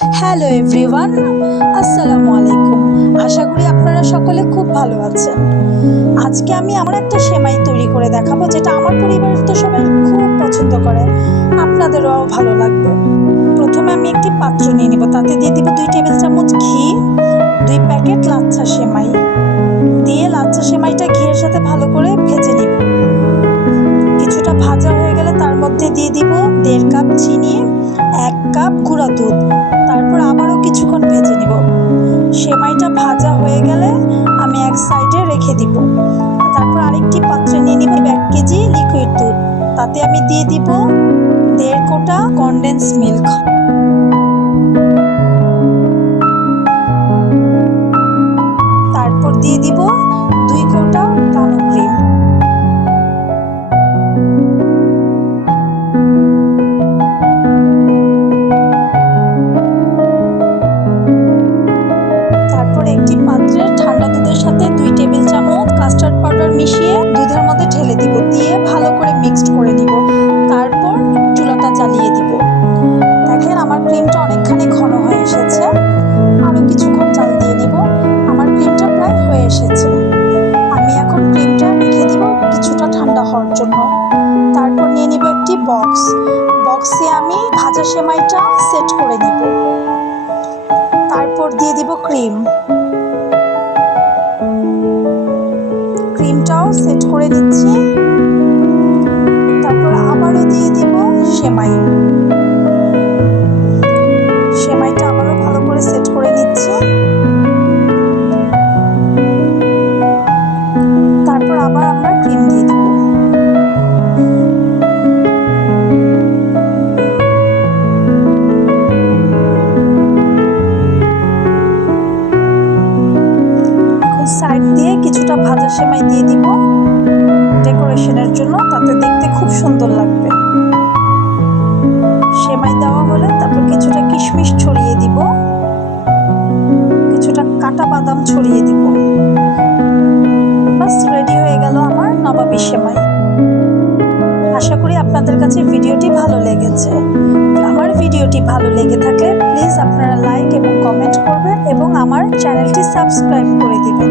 Hello everyone আসসালামু আলাইকুম আশা করি আপনারা সকলে খুব ভালো আছেন। আজকে আমি আমার একটা সেমাই তৈরি করে দেখাবো, যেটা আমার পরিবারের তো সবাই খুব পছন্দ করে। আপনাদেরও ভালো লাগবে। প্রথমে আমি একটি পাত্র নিয়ে নিব। তাতে দিয়ে দিব দুই টেবিল চামচ ঘি, দুই প্যাকেট লাচ্ছা সেমাই। দিয়ে লাচ্ছা সেমাইটা ঘিয়ের সাথে ভালো করে ভেজে নিব। কিছুটা ভাজা হয়ে গেলে তার মধ্যে দিয়ে দিব দেড় কাপ চিনি, এক কাপ গুঁড়া দুধ। ভাজা হয়ে গেলে আমি এক সাইডে রেখে দিব। তারপর আরেকটি পাত্রে নিয়ে নিব এক কেজি লিকুইড দুধ। তাতে আমি দিয়ে দিব দেড় কোটা কনডেন্স মিল্ক বক্স বক্সে আমি ভাজা সেমাইটা সেট করে নেব। তারপর দিয়ে দিব ক্রিম ক্রিমটাও সেট করে নিচ্ছি সেমাই দিয়ে দিব। ডেকোরেশনের জন্য তাতে দেখতে খুব সুন্দর লাগবে। সেমাই দেওয়া হলে তারপর কিছুটা কিশমিশ ছড়িয়ে দিব। কিছুটা কাটা বাদাম ছড়িয়ে দিব। বাস রেডি হয়ে গেল আমার নবাবী সেমাই। আশা করি আপনাদের কাছে ভিডিওটি ভালো লেগেছে। আমার ভিডিওটি ভালো লেগে থাকলে প্লিজ আপনারা লাইক এবং কমেন্ট করবেন এবং আমার চ্যানেলটি সাবস্ক্রাইব করে দিবেন।